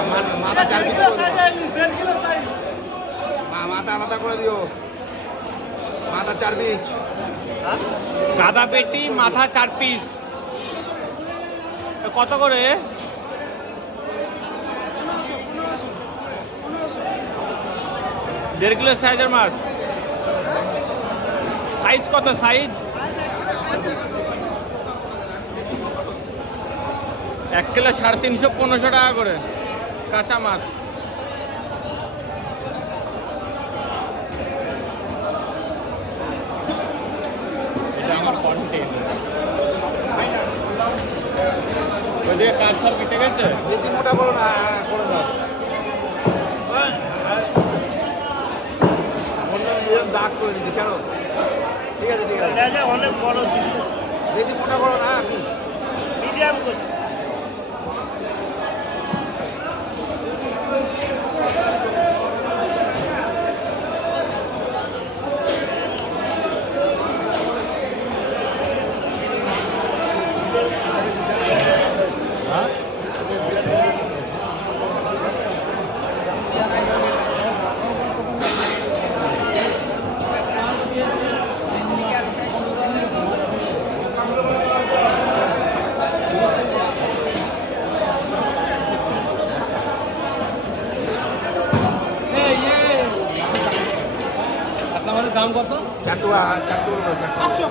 আমার মাথা 4 পিস মাথা আলাদা করে দিও। মাথা 4 পিস। গাদা পেটি মাথা 4 পিস। কত করে? 1.5 কিলো সাইজের মাছ। সাইজ কত সাইজ? 1 কিলো 350, 1500 টাকা করে কাঁচা মাছ। এটা আমার কন্টেন্ট। ওইদিকে কাজ সব কেটে গেছে। বেশি মোটা করো না, করে দাও। দাগ করে দিচ্ছি কেন? ঠিক আছে ঠিক আছে। অনেক বড় ছিল, বেশি মোটা করো না। মিডিয়াম করে। আপনার দাম কত? চাটুয়া 500।